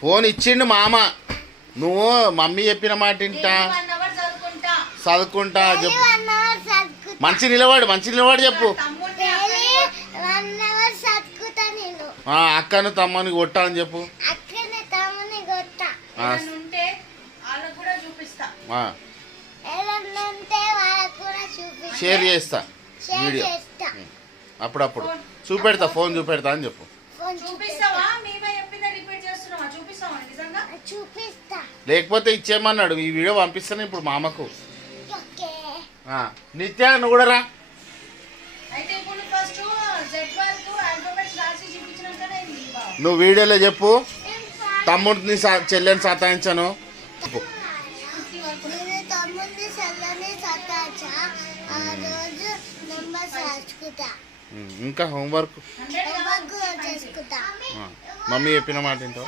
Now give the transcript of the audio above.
Phone ఇచ్చిండు మామ. నువ్వు మమ్మీ చెప్పిన మాట వింటా, చదువుకుంటా చెప్పు. మంచి నిలబడి చెప్పు. అక్కను తమ్మని కొట్టాలని చెప్పు. షేర్ చేస్తా వీడియో, అప్పుడప్పుడు చూపెడతా, ఫోన్ చూపెడతా అని చెప్పు. లేకపోతే ఇచ్చేయమన్నాడు. ఈ వీడియో పంపిస్తాను ఇప్పుడు మామకు. నిత్య నువ్వు కూడా రా. నువ్వు వీడియోలో చెప్పు. తమ్ముడిని చెల్లెని సతాయించను చెప్పు. ఇంకా హోంవర్క్ మమ్మీ చెప్పిన మాట ఏంటో.